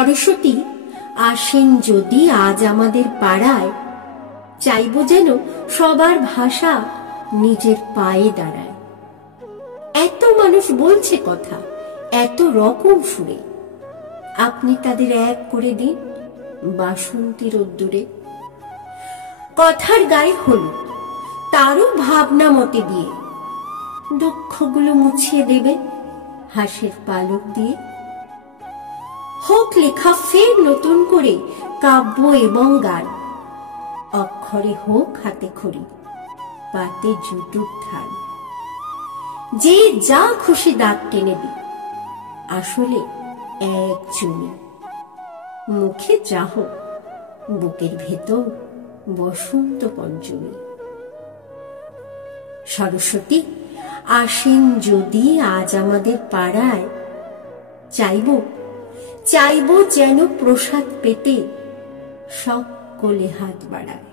সরস্বতী আসেন যদি আজ আমাদের পাড়ায়, চাইব যেন সবার ভাষা নিজের পায়ে দাঁড়ায়। এত মানুষ বলছে কথা এত রকম সুরে, আপনি তাদের এক করে দিন বাসন্তী রোদ্দুরে। কথার গায়ে হলুদ, তারও ভাবনা মতে দিয়ে, দুঃখগুলো মুছিয়ে দেবেন হাসির পালক দিয়ে। হোক লেখা ফের নতুন করে কাব্য এবং গান, অক্ষরে হোক হাতে খড়ি পাতে জুটুক ধান। যে যা খুশি দাগ টেনে দিক, আসলে একজনই। মুখে যা হোক বুকের ভেতর বসন্ত পঞ্চমী। সরস্বতী আসেন যদি আজ আমাদের পাড়ায়, চাইব যেন প্রসাদ পেতে সকলে হাত বাড়ায়।